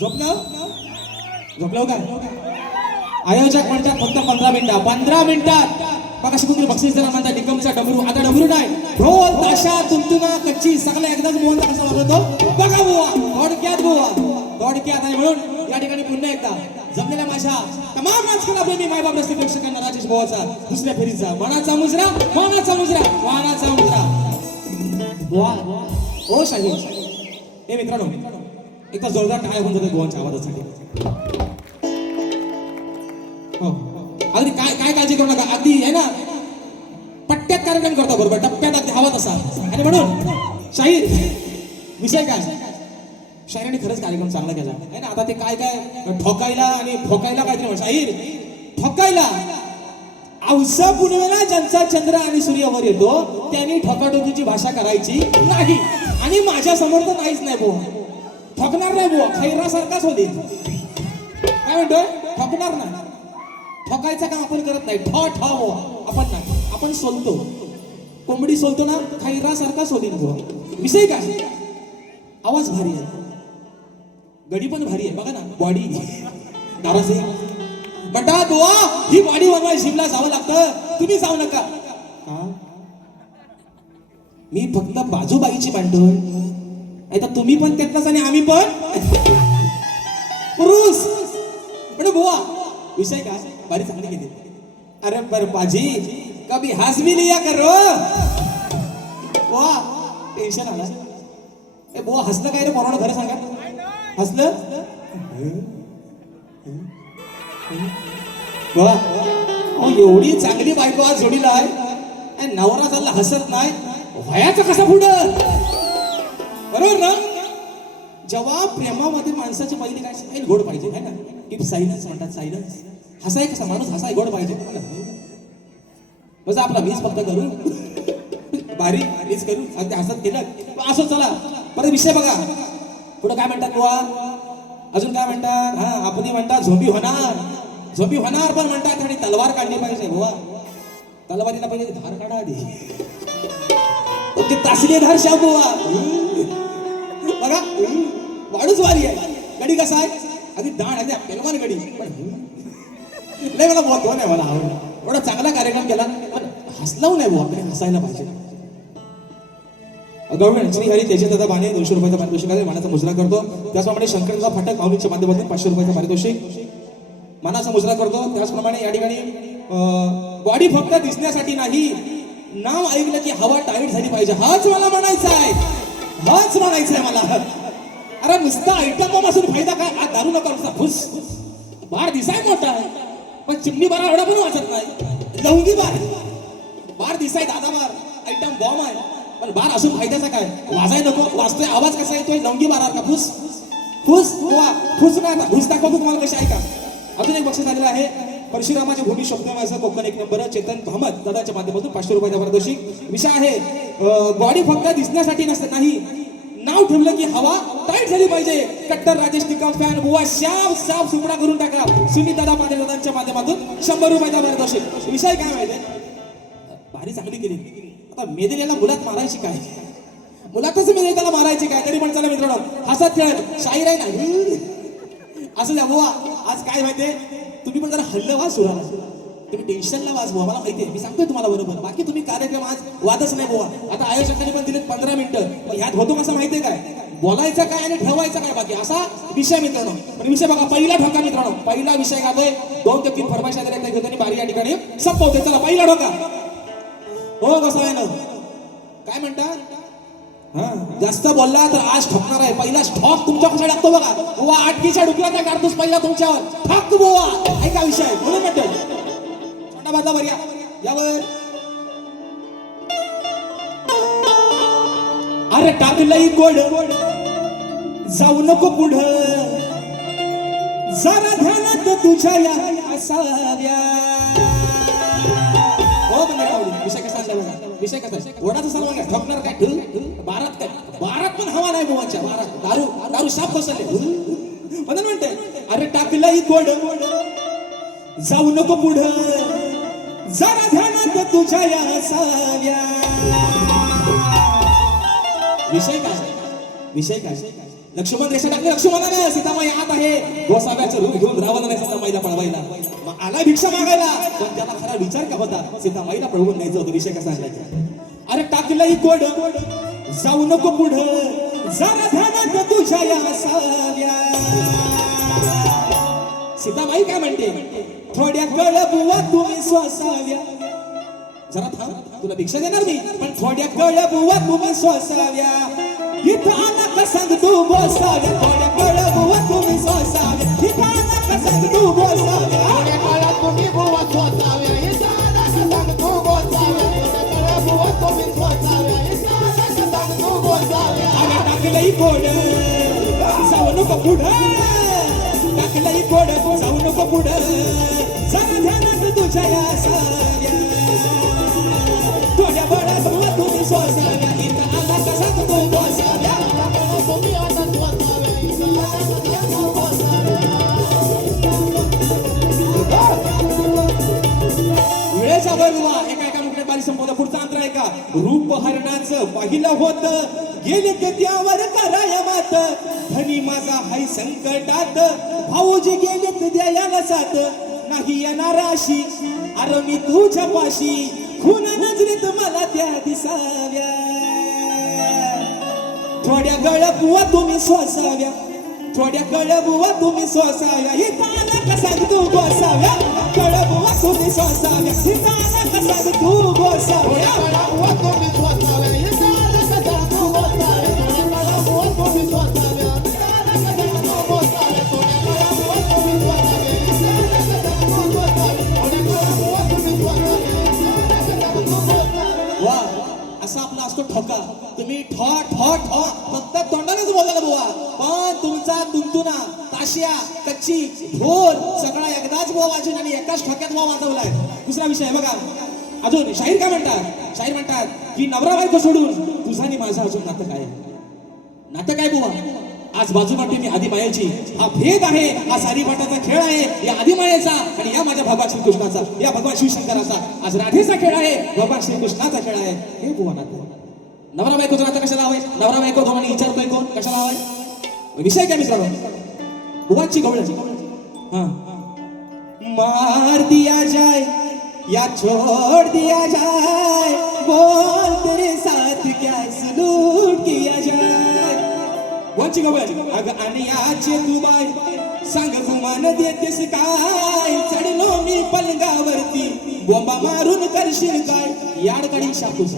झोपलो का? आयोजक म्हणतात फक्त 15 मिनिटात बघा शिकून बक्षीस जरा म्हणतात निकमचा डमरू. आता डमरू नाही, ढोल ताशा तुमतुना कच्ची सगळ्या एकदाच मोहन कसा वाजवतो बघा बुवा. थोडक्यात आणि म्हणून या ठिकाणी पुन्हा एकदा जमलेल्या माझ्या तमाम राजकीय प्रेमी मायबाप रस्ते प्रेक्षकांना राजेश बुवाचा दुसऱ्या फेरीचा मानाचा मुजरा बुवा. ओ शाहीर हे मित्रांनो एकदा जोरदार टाळ्या होऊन जाते बुवांच्या आवाजासाठी. हो अगदी काय काळजी करू नका, अगदी आहे ना पट्ट्यात कार्यक्रम करतो बरोबर, टप्प्यात अगदी हवा तसा. आणि म्हणून शाहीर विषय काय, शाहिराने खरंच कार्यक्रम चांगला केला आहे ना. आता ते काय ठोकायला आणि ठोकायला काहीतरी शाहीर ठोकायला औसा पुनवेला ज्यांचा चंद्र आणि सूर्यावर येतो त्यांनी ठोकाठोकीची भाषा करायची नाही. आणि माझ्या समोर तर नाहीच नाही बुवा, ठोकणार नाही बुवा, खैरासारखाच होईल. काय म्हणतोय, ठोकणार नाही. ठोकायचं काम आपण करत नाही, बुवा आपण नाही, आपण सोलतो. कोंबडी सोलतो ना, खैरासारखाच होईल बुवा. विषय काय, आवाज भारी आहे, गडी पण भारी आहे बघा ना, बॉडी दाराचे बटा बुवा ही बॉडी बनवायला जिमला जावं लागतं, तुम्ही जाऊ नका. मी फक्त बाजूबाईची मांडतोय, नाही तर तुम्ही पण त्यातलाच आणि आम्ही पण पुरुष. पण बुवा विषय काय, बारी चांगली केली. अरे बर पाजी कभी हंस भी लिया करो. बुवा टेन्शन आला. ए बुवा हसलं काय रे पोरांनो, खरं सांगा, हसलं बुवा? एवढी चांगली बायको आज जोडीला आहे, नवरा चालला हसत नाही, वयाचं कसं पुढं, बरोबर ना? जेव्हा प्रेमामध्ये माणसाची पहिली काय स्टाईल गोड पाहिजे है ना, कीप सायलन्स म्हणतात, सायलन्स. हसाय कसा माणूस, हसाय गोड पाहिजे. बस आपला मीच फक्त करू बारी मीच करू अगदी हसत केलं असं. चला परत विषय बघा पुढं काय म्हणतात बुवा, अजून काय म्हणतात, हा आपण म्हणतात झोंबी होणार पण म्हणतात. आणि तलवार काढली पाहिजे बुवा, तलवारीला पाहिजे धार काढा आधी, तासली धार शाब बुवा. बघा वाढूच वारी आहे. गडी कसा आहे, अगदी दाण अगदी पेलवान गडी. नाही मला बुवा तो नाही मला आवडला, एवढा चांगला कार्यक्रम केला पण हसलाव नाही बुवा, आपल्याला हसायला पाहिजे. गव्हर्नमेंट श्री हरी तेजदादा बाणे 200 रुपयाचा पारितोषिक आहे, मानाचा मुजरा करतो. त्याचप्रमाणे शंकरदा फाटक माऊलीच्या माध्यमातून 500 रुपयाचा पारितोषिक मानाचा मुजरा करतो. त्याचप्रमाणे या ठिकाणी बॉडी फक्त दिसण्यासाठी नाही, नाव ऐकलं की हवा टाईट झाली पाहिजे, हाच मला म्हणायचं आहे मला. अरे नुसता आयटम पासून फायदा काय, आज दारू नका नुसता फुस. बार दिसाय मोठा पण चिमणी बारा एवढा पण वाचत नाही. लवंगी बार दिसाय दादा बार आयटम बॉम्ब आहे, पण बार असून फायद्याचा काय, वाजाय नको. वाजतोय आवाज कसा येतोय, लवंगी बार का फुस काय घुस दाखवतो तुम्हाला कशी ऐका. अजून एक बक्षीस आलेलं आहे, परशुरामाच्या भूमी शब्दमाचं कोकण 1 नंबर चेतन अहमद दादाच्या माध्यमातून 500 रुपयाचा पारितोषिक. विषय आहे बॉडी फक्त दिसण्यासाठी नाही, नाव ठेवलं की हवा टाईट झाली पाहिजे. कट्टर राजेश निकम फॅन बुवा साफ सुपडा करून टाका. सुनीता पाटील माध्यमातून 100 रुपयाचा पारितोषिक. विषय काय माहिती, भारी चांगली केली. आता मेदिनीला मुलात मारायची काय, मुलातच मेदिनी त्याला मारायची काय, तरी पण चला मित्रांनो हसत खेळत शाहीर आहे ना असं द्या बुवा. आज काय माहितीये, तुम्ही पण जरा हल्लं वाज सुराला, तुम्ही टेन्शनला वाज बुवा, मला माहितीये, मी सांगतोय तुम्हाला बरोबर. बाकी तुम्ही कार्यक्रम आज वादच नाही बुवा. आता आयोजकांनी पण दिलेत 15 मिनिटं, पण ह्यात होतो कसं माहितीये काय, बोलायचं काय आणि ठेवायचं काय बाकी असा विषय मित्रांनो. पण विषय बघा, पहिला ठोका मित्रांनो, पहिला विषय गातोय. 2 ते 3 फरमाईश आलेल्या त्या घेताना बारी या ठिकाणी संपवते. चला पहिला ठोका. हो कसं आहे ना, काय म्हणतात, हा जास्त बोलला तर आज ठोकणार आहे. पहिला ठोक तुमच्या कशा टाकतो बघा बुवा, आटकीच्या डुकराचा काढतोस पहिला तुमच्यावर ठोक बुवा. ऐका विषय म्हणून म्हणतो, छोटा बाजला वर यावर. अरे टाकलंय गोड जाऊ नको पुढं, जरा ध्यानात तुझ्या या असाव्या. हो विषय कसा असला बघा, विषय कसा ओढाचा सर्व काय ठोकणार काय, बारात पण हवा नाही बुवाच्या, बारात दारू शाप बसले म्हणून म्हणते. अरे टाकलंय गोड जाऊ नको पुढं, जरा ध्यानात तुझ्या या असाव्या. विषय काय लक्ष्मण रेषा टाकली लक्ष्मणाने, सीतामाई आत आहे गोसाव्याचं रूप घेऊन रावणाने सीतामाईला पळवायला. मग आला भिक्षा मागायला, पण त्याला खरा विचार का होता, सीतामाईला पळवून न्यायचं होतं. विषय कसा सांगायचा, अरे टाकलंही कोड जाऊ नको पुढं, जरा ध्यानात तुझ्या या साव्या. सीतामाई काय म्हणते, थोड्या कळ बुवा तुम्ही स्वसाव्या, जरा थांब तुला भिक्षा देणार मी, पण थोड्या कळ बुवा तुम्ही स्वसाव्या. इथं आला का सांग तू गोसाव्या, थोड्या कळ बुवा तुम्ही स्वसाव्या. इथं आला का सांग तू गोसाव्या, थोड्या काळात तुम्ही बुवा स्वसाव्या. इथं आला का सांग तू गोसाव्या. थोड्या काळात बुवा तुम्ही स्वसाव्या. इथं आला का सांग तू गोसाव्या. अरे टाकलंही कोड जाऊ नको पुढं, टाकलंही कोड जाऊ नको पुढं, जरा ध्यानात तुझ्या या साव्या. थोड्या बळा बुवा तुम्ही स्वसाव्या. इथं आला का सांग तू गोसाव्या. तुम्ही आता स्वसाव्या. इथं आला का सांग तू गोसाव्या. वेळेच्या वर बुवा एका मुकडे बारी संपवला. पुढचा अंतर आहे का, रूप हरणाचं पाहिलं होतं, गेले ते त्यावर कराया मात. धनी माझा हाय संकटात, भाऊजी गेले ते द्यायला साथ. नाही येणार अशी अरे मी तुझ्या पाशी, खून नजरेत मला त्या दिसाव्या. थोड्या गळ बुवा तुम्ही स्वसाव्या, थोड्या कळ बुवा तुम्ही स्वसाव्या. इथं आला का सांग तू गोसाव्या, कळ बुवा तुम्ही स्वसाव्या. इथं आला का सांग तू गोसाव्या. थोड्या काळात बुवा तुम्ही स्वसाव्या. इथं आला का सांग तू गोसाव्या. थोड्या काळात बुवा तुम्ही स्वसाव्या. इथं आला का सांग तू गोसाव्या. थोड्या काळात बुवा तुम्ही स्वसाव्या. इथं आला का सांग तू गोसाव्या. थोड्या काळात बुवा तुम्ही स्वसाव्या. इथं आला का सांग तू गोसाव्या. वा असा आपला असतो ठोका. तुम्ही ठॉ ठॉ ठॉ फक्त तोंडानेच बोलायला बुवा, पण तुमचा तुंतुना ताशिया कच्ची ढोल सगळा एकदाच बुवा वाजून आणि एकाच ठोक्यात बुवा वाजवलाय. दुसरा विषय आहे बघा, अजून शाहीर काय म्हणतात, शाहीर म्हणतात की नवरा बायको सोडून तुझा आणि माझं अजून नातं काय, नातं काय बुवा. आज बाजू वाटते मी आदिमायेची, हा भेद आहे, हा सारीपाटाचा खेळ आहे या आदिमायेचा आणि या माझ्या भगवान श्रीकृष्णाचा, या भगवान शिवशंकराचा. आज राधेचा खेळ आहे, भगवान श्रीकृष्णाचा खेळ आहे. हे बुवा नातं. नवरा बायकोचं नातं कशाला हवंय, नवरा बायको दोघांनी विचारतोय कोण, कशाला हवंय. विषय काय मित्रांनो, बुवांची गवळ. हा मार दिया जाए या छोड़ दिया जाए, बोल तेरे साथ क्या सलूट किया जाए. बुवांची गवळ. अग आणि आजचे तू बाय सांग गुमान देतेस काय, चढलो मी पलंगावरती बोंबा मारून करशील काय. याडकडे शापूस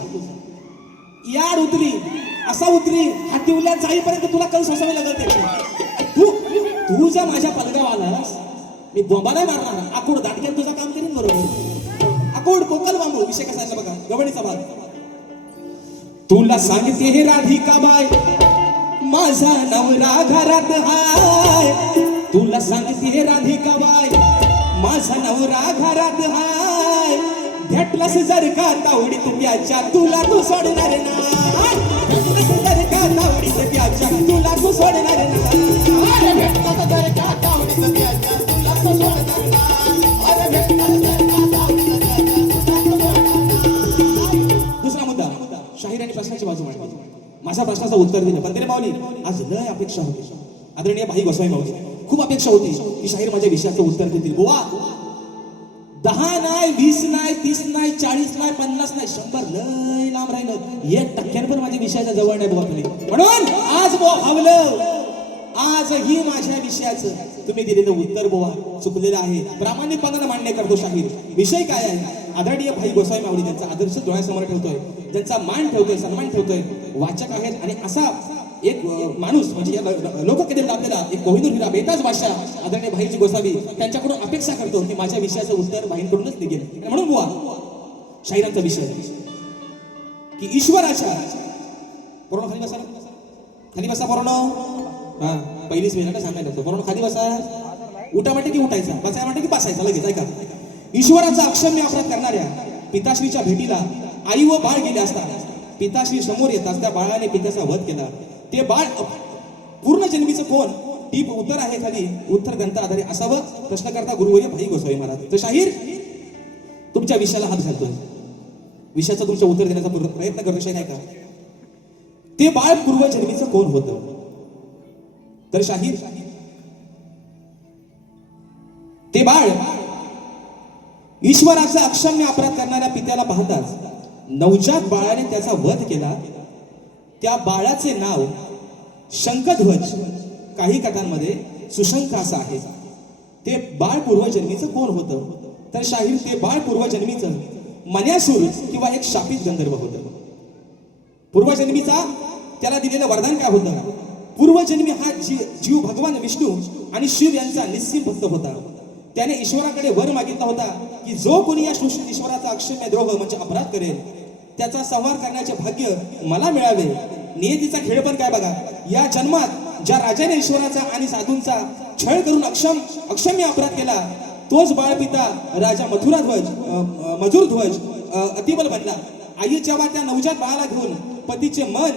याड उतरी असा उतरी, हातीवल्या जाईपर्यंत तुला कल सोसावे लागल त्याची. तू जर माझ्या पलगाव आलास मी बोंबा नाही मारणार, आकोड दाटक्यात तुझं काम करीन बरोबर. आकोड कोकल बांबू. विषय कसा आहे बघा, गवळीचा भाग. तुला सांगते हे राधिका बाय माझा नवरा घरात हाय. तुला सांगते हे राधिका बाय माझा नवरा घरात हाय. भेटलास जर का तावडीत प्याच्या तुला तू सोडणार नाही. भेटलास जर का तावडीत प्याच्या तुला तू सोडणार नाही. अरे भेटलास जर का तावडीत प्याच्या तुला तू सोडणार नाही. अरे भेटलास जर का तावडीत प्याच्या तुला तू सोडणार नाही. दुसरा मुद्दा, शाहीर आणि प्रश्नाची बाजू मांडली. माझ्या प्रश्नाचं उत्तर दिलं, पण तरी माऊली आज लय अपेक्षा होती. आदरणीय भाई गोसावी माऊली, खूप अपेक्षा होती की शाहीर माझ्या विषयाचं उत्तर देतील. बुवा 10 नाही 20 नाही 30 नाही 40 नाही 50 नाही 100 लय लांब राहिलं, 1% पण माझ्या विषयाच्या जवळ नाही बुवा तुम्ही. म्हणून आज बुवा हवलं, आजही माझ्या विषयाचं तुम्ही दिलेलं उत्तर बुवा चुकलेलं आहे. प्रामाणिकपणाने मान्य करतो शाहीर. विषय काय आहे, आदरणीय भाई गोसावी माऊली त्यांचा आदर्श डोळ्यासमोर ठेवतोय, ज्यांचा मान ठेवतोय, सन्मान ठेवतोय, वाचक आहेत. आणि असा एक माणूस म्हणजे या लोककथेला आपल्याला एक कोहिनूर हिरा बेताज बादशाह आदरणीय भाईजी गोसावी त्यांच्याकडून अपेक्षा करतो की माझ्या विषयाचं उत्तर भाईंकडूनच निघेल. म्हणून बुवा शाहिरांचा विषय की ईश्वराच्या पूर्ण खाली बसा, खाली बसा पूर्ण. हा पहिलीच वेळ सांगायला लागतो, पूर्ण खाली बसा. उठा म्हणते की उठायचा, बसायला म्हणते की बसायचा लगेच. ऐका, ईश्वराचा अक्षम्य अपराध करणाऱ्या पिताश्रीच्या भेटीला आई व बाळ गेले असतात. पिताश्री समोर येतात, त्या बाळाने पित्याचा वध केला. ते बाळ पूर्ण जन्मीचं कोण, टीप उत्तर आहे खाली, उत्तर ग्रंथ आधारे असावं. प्रश्नकर्ता गुरुवर्य भाई गोसावी महाराज. तर शाहीर तुमच्या विषयाला हात घालतोय, विषयाचं तुमचं उत्तर देण्याचा प्रयत्न करतो. शाहीर आहे का, ते बाळ पूर्वजन्मीचं कोण होतं. तर शाहीर ते बाळ ईश्वराचा अक्षम्य अपराध करणाऱ्या पित्याला पाहताच नवजात बाळाने त्याचा वध केला. त्या बाळाचे नाव शंखध्वज, काही कथांमध्ये सुशंख असं आहे. ते बाळ पूर्वजन्मीचं कोण होतं? तर शाहीर ते बाळ पूर्वजन्मीचं मन्यासूर किंवा एक शापित गंधर्व होतं. पूर्वजन्मीचा त्याला दिलेलं वरदान काय होतं? पूर्वजन्मी हा जीव भगवान विष्णू आणि शिव यांचा निस्सीम भक्त होता. त्याने ईश्वराकडे वर मागितला होता की जो कोणी या सृष्टीत ईश्वराचा अक्षम्य द्रोह म्हणजे अपराध करेल त्याचा संहार करण्याचे भाग्य मला मिळावे. नियतीचा खेळ पण काय बघा, या जन्मात ज्या राजाने ईश्वराचा आणि साधूंचा छळ करून अक्षम्य अपराध केला तोच बाळपिता राजा मधुरध्वज अतिबल बनला. आई जेव्हा त्या नवजात बाळाला घेऊन पतीचे मन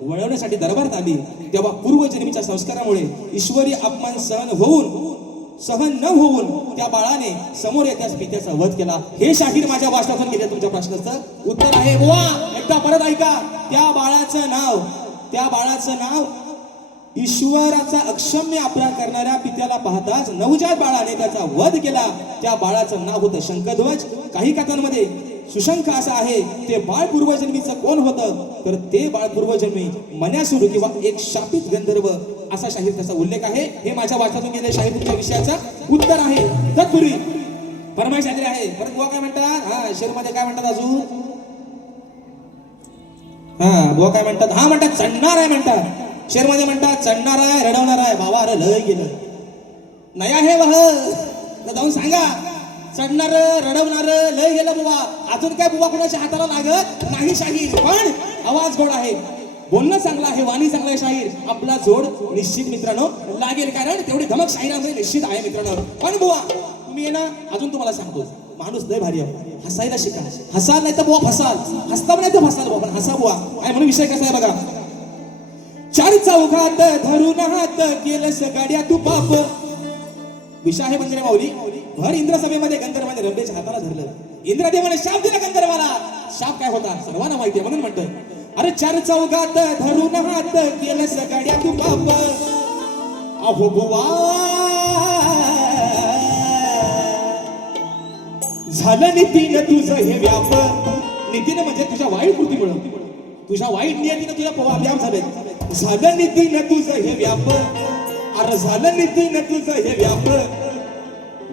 वळवण्यासाठी दरबारात आली तेव्हा पूर्वजन्मीच्या संस्कारामुळे ईश्वरी अपमान सहन न होऊन त्या बाळाने समोर येत्याच पित्याचा वध केला. हे शाहीर माझ्या वाचनातून गेले. तुमच्या प्रश्नाचं उत्तर आहे बुवा, एकदा परत ऐका. त्या बाळाचं नाव ईश्वराचा अक्षम्य अपराध करणाऱ्या पित्याला पाहताच नवजात बाळाने त्याचा वध केला. त्या बाळाचं नाव होतं शंखध्वज. काही कथांमध्ये सुशंख असं आहे. ते बाळ पूर्वजन्मीचं कोण होतं? तर ते बाळ पूर्वजन्मी मन्यासूर किंवा एक शापित गंधर्व असा शाहीर त्याचा उल्लेख आहे. हे माझ्या वाचनातून गेले शाहीर तुमच्या विषयाचं उत्तर आहे. तत्पूर्वी फरमाईश आलेली आहे. परत बुवा काय म्हणतात? हा शेरमध्ये काय म्हणतात अजून? हा बुवा काय म्हणतात? हा म्हणतात चढणार आहे म्हणतात. शेरमध्ये म्हणतात चढणार आहे, रडवणार आहे. बाबा अरे लय गेलं नया हे वह जाऊन सांगा. चढणार रडवणार लय गेलं बुवा. अजून काय बुवा कोणाच्या हाताला लागत नाही शाहीर, पण आवाज गोड आहे, बोलणं चांगलं आहे, वाणी चांगलं आहे शाहीर. आपला जोड निश्चित मित्रांनो लागेल, कारण तेवढी धमक शाहिरामध्ये निश्चित आहे मित्रांनो. पण बुवा तुम्ही ये ना, अजून तुम्हाला सांगतो माणूस लय भारी आहे. हसायला शिका. हसाल नाही तर बुवा फसाल, हसता नाही तर फसाल बुवा, पण हसा बुवा. आणि म्हणून विषय कसा आहे बघा. चार चौघात धरून हात केलंस गाड्या तू पाप. विषय आहे म्हणजे माऊली, भर इंद्रसभेमध्ये गंधर्वाने रंभेच्या हाताला धरलं. इंद्रदेवाने शाप दिला गंधर्वाला. शाप काय होता सर्वांना माहिती आहे, म्हणून म्हणतोय अरे चार चौघात धरून हात केलंस गाड्या तू पाप. अहो बुवा झालं नितीन तुझं हे व्याप. नितीन म्हणजे तुझ्या वाईट कृतीमुळं, तुझ्या वाईट नियतीनं तुझ्या व्याप झाले. झालं नितीन तुझं हे व्याप. अरे झालं नितीन तुझं हे व्याप.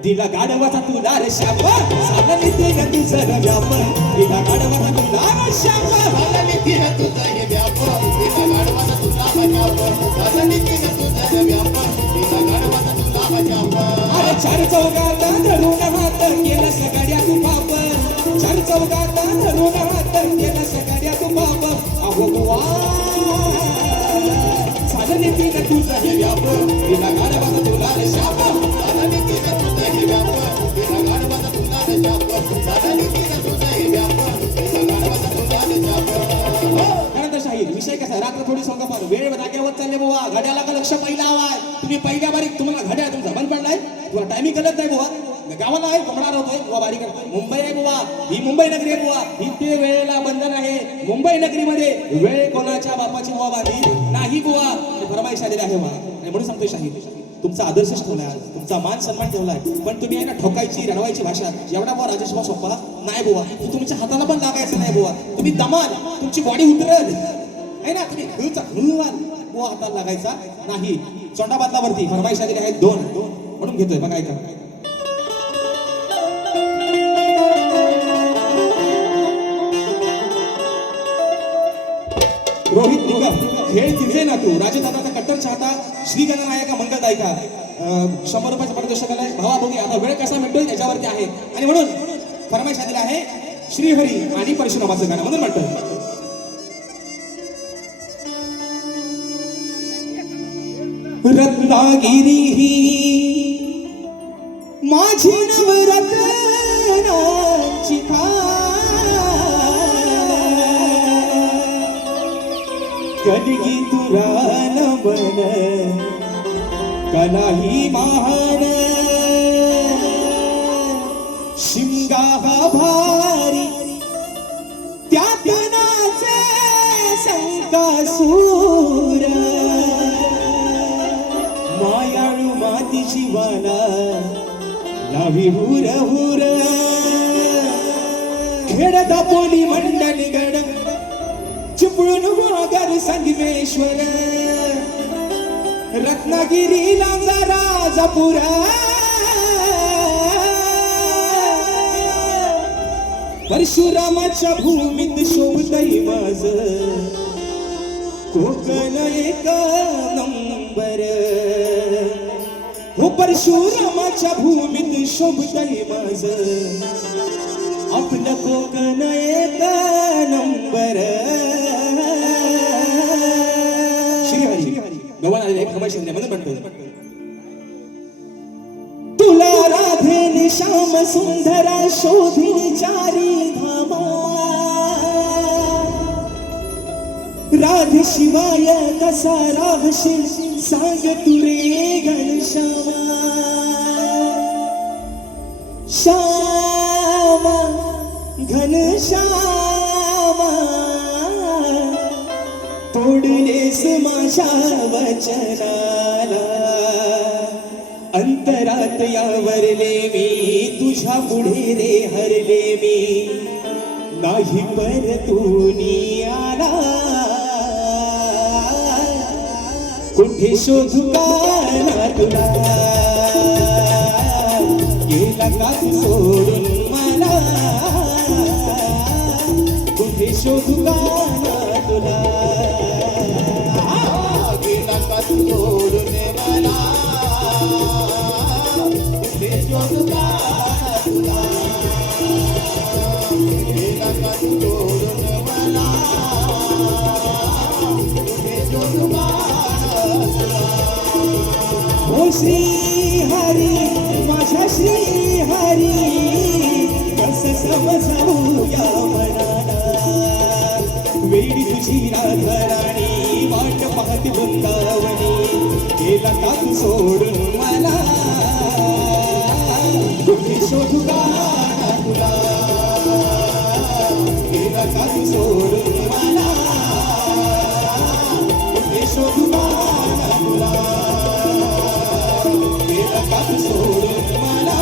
दिला गाढवाचा तुला रे शाप. झालं नितीन तुझं हे व्याप. दिला गाढवाचा तुला रे शाप. झालं नितीन तुझं हे व्याप. दिला गाढवाचा तुला बचाव. झालं नितीन तुझं हे व्याप. दिला गाढवाचा तुला बचाव. अरे चार चौघात धरून हात केला सगाड्या तू पाप. चार चौघात धरून हात केला सगाड्या तू पाप. अहो बुवा झालं नितीन तुझं हे व्याप. दिला गाढवाचा तुला रे शाप. झालं नितीन तुझं हे व्याप. दिला गाढवाचा तुला रे शाप. झालं नितीन तुझं हे व्याप. दिला गाढवाचा तुला रे शाप. त्यानंतर शाहीर विषय कसा, रात्र थोडी सोंगा फार वेळ जागेवर चालले बुवा. घड्याला का लक्ष पहिला आवाज. तुम्ही पहिल्या बारीक तुम्हाला घड्याळ तुमचा बंद पडलाय, तुम्हाला टायमिंग कळत नाही बुवा. गावाला आहे कोंबडा होतोय बुवा, बारीक करतोय. मुंबई आहे बुवा, ही मुंबई नगरी आहे बुवा. इथे वेळेला बंधन आहे. मुंबई नगरीमध्ये वेळ कोणाच्या बापाची बुवा बाधी नाही बुवा. फरमाईश आलेली आहे बुवा. आणि म्हणून सांगतोय शाहीर तुमचा आदर्शच ठेवलाय, तुमचा मान सन्मान ठेवलाय, पण तुम्ही आहे ना ठोकायची रडवायची भाषा एवढा बुवा राजेश भाऊ सोप्पा नाही बुवा. तुमच्या हाताला पण लागायचं नाही बुवा. तुम्ही दमाल, तुमची बॉडी उतरल आहे ना, तुम्ही बुवा हाताला लागायचा नाही. चोंडाबादलावरती फरमाईश आलेली आहेत दोन, म्हणून घेतोय बघा ऐका. रोहित निगम खेळ तिचे ना तू. राजदादाचा कट्टर चाहता, श्री गणनायका मंगल दायका. 100 रुपयाचा प्रदर्शक आलाय. भावा बघूया आता वेळ कसा मिळतोय त्याच्यावरती आहे. आणि म्हणून फरमाईश आलेली आहे श्रीहरी आणि परशुरामाचं गाणं, म्हणून म्हणतोय रत्नागिरी ही माझी नवरत्नाची कलगी तुरा नमन कलाही महान. शिमगा हा भारी त्यात नाचे संकासूर. जीवाला लावी हुर हुर खेड दापोली मंडल गड चिपळूण वागर संगमेश्वर रत्नागिरी लांजा राजापूर परशुरामाच्या भूमीत शोभतय माझ कोकण एक नंबर हो परशुरामाच्या भूमीत शोभतय माझ आपलं कोकण एक नंबर श्रीहरी गव्हाण आलेले एक खमाई शिंदे म्हणतो तुला राधेने श्याम सुंदरा शोधिनी चारी धामा राधे शिवाय कसा राहशील सांग तू रे घनश्यामा श्यामा घनश्यामा तोडलेस माझ्या वचनाला अंतरात यावरले मी तुझ्या पुढे रे हरले मी नाही परतूनी आला कुठे शोधू का तुला गेला का तू सोडून मला कुठे शोधू का तुला गेला का तू सोडून मला कुठे शोधू का तुला गेला का तू सोडून मला कुठे शोधू का हो श्री हरी माझ्या श्री हरी कस समजावू या मनाला वेडी तुझी राधराणी वाट पाहते वृंदावनी गेला का तू सोडून मला कुठे शोधू का तुला गेला का तू सोडून मला कुठे शोधू का तुला गेला का तू सोडून मला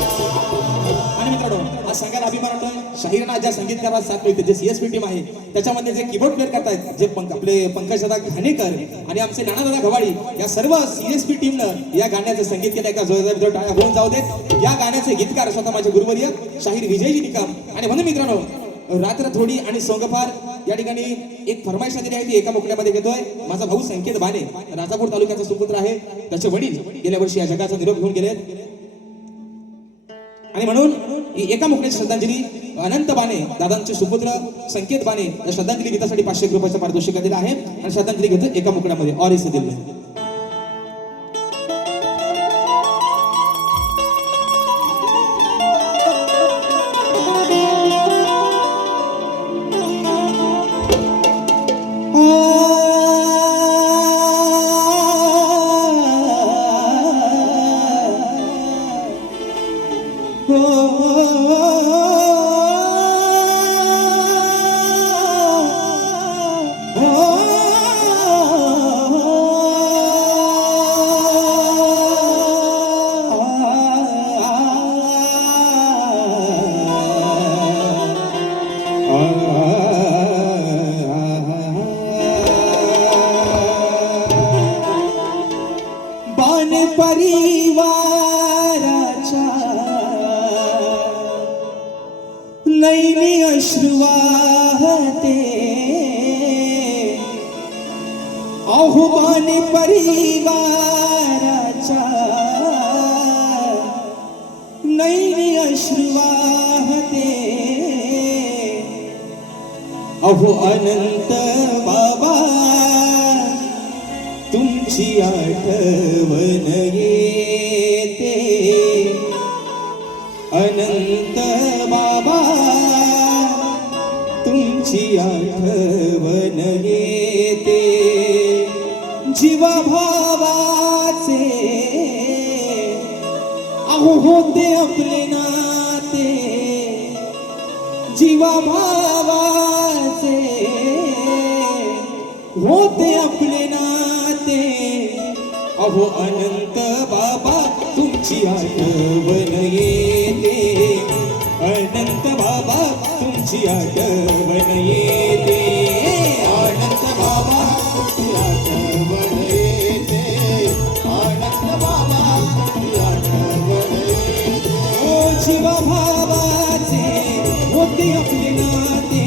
आणि मित्रांनो आज सांगायला अभिमान वाटतोय शाहीरांना ज्या संगीतकाराला साथ मिळते जे सीएसपी टीम आहे त्याच्यामध्ये जे कीबोर्ड प्लेअर करतायत जे आपले पंकजदादा घाणेकर आणि आमचे नानादादा गवाडी या सर्व सीएसपी टीमनं या गाण्याचं संगीत केलं एका जोरदार टाळ्या होऊन जाऊ देत या गाण्याचे गीतकार स्वतः माझे गुरुवर्य शाहीर विजयजी निकम आणि म्हणून मित्रांनो रात्र थोडी आणि सोंगफार या ठिकाणी एक फरमाईश दिली आहे ती एका मुकड्यामध्ये घेतोय माझा भाऊ संकेत बाने राजापूर तालुक्याचा सुपुत्र आहे त्याचे वडील गेल्या वर्षी या जगाचा निरोप घेऊन गेले आणि म्हणून एका मुकड्याची श्रद्धांजली अनंत बाने दादांचे सुपुत्र संकेत बाने या श्रद्धांजली गीतासाठी 500 रुपयाचं पारितोषिक दिलं आहे आणि श्रद्धांजली घेतो एका मुकड्यामध्ये और इसे दिल में परिवाराच्या नैनी अश्रू वाहते आव्हान परिवाराच्या नैनी अश्रू वाहते अहो अनंत बाबा तुमची आठवण येते अनंत बाबा तुमची आठवण येते जीवा भावाचे अहो होते आपले नाते जीवा भावाचे होते आपले नाते अहो अनंत बाबा तुमची आठवण येते अनंत बाबा तुमची आठवण येते आनंद बाबा तुझी आठवण येते आनंद बाबा तुझी आठवण येते ओ शिवा भावाचे होते आपले नाते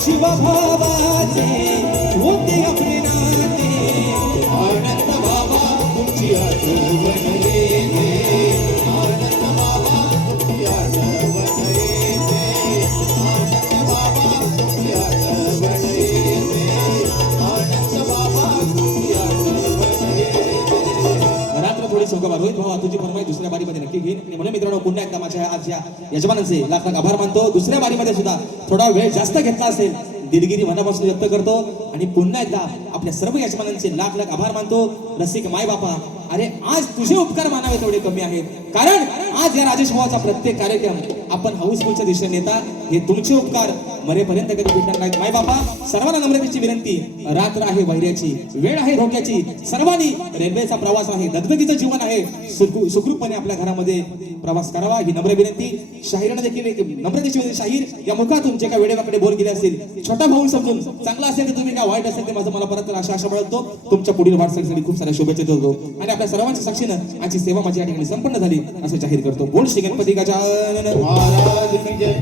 शिवा भावाचे होते आपले नाते आनंद बाबा तुझी आठवण येते आनंद बाबा तुझी आठवण येते आनंद बाबा तुझी आठवण येते आनंद बाबा तुझी आठवण येते रात्र थोडी संगमा रोहित भावा तुझी फरमाई दुसऱ्या बारीमध्ये नक्की घेईन आणि म्हणून मित्रांनो पुन्हा एकदा माझ्या आज या यजमानांचे लाख लाख आभार मानतो दुसऱ्या बारीमध्ये सुद्धा थोडा वेळ जास्त घेतला असेल दिलगिरी मनापासून व्यक्त करतो आणि पुन्हा एकदा आपल्या सर्व यजमानांचे लाख लाख आभार मानतो रसिक माय बापा अरे आज तुझे उपकार मानावे तेवढे कमी आहेत कारण आज या राजेश भावाचा प्रत्येक कार्यक्रम आपण हाऊसफुलच्या दिशेने नेता हे तुमचे उपकार मरेपर्यंत कधी भेटणार नाहीत माय बापा सर्वांना नम्रतेची विनंती रात्र आहे वैऱ्याची वेळ आहे धोक्याची सर्वांनी रेल्वेचा प्रवास आहे दगदगीचं जीवन आहे सुखरूपपणे आपल्या घरामध्ये प्रवास करावा ही नम्र विनंती शाहीरानं देखील एक नम्रतेची विनंती शाहीर या मुखातून जे काय वेडेवाकडे बोल गेले असतील छोटा भाऊ समजून चांगला असेल तर तुम्ही काय वाईट असेल ते माझं मला परत आशा बाळगतो तुमच्या पुढील वाटचालीसाठी खूप साऱ्या शुभेच्छा देतो आणि आपल्या सर्वांच्या साक्षीनं आजची सेवा माझी या ठिकाणी संपन्न झाली असं जाहीर करतो बोल श्री गणपती गजानन महाराज की जय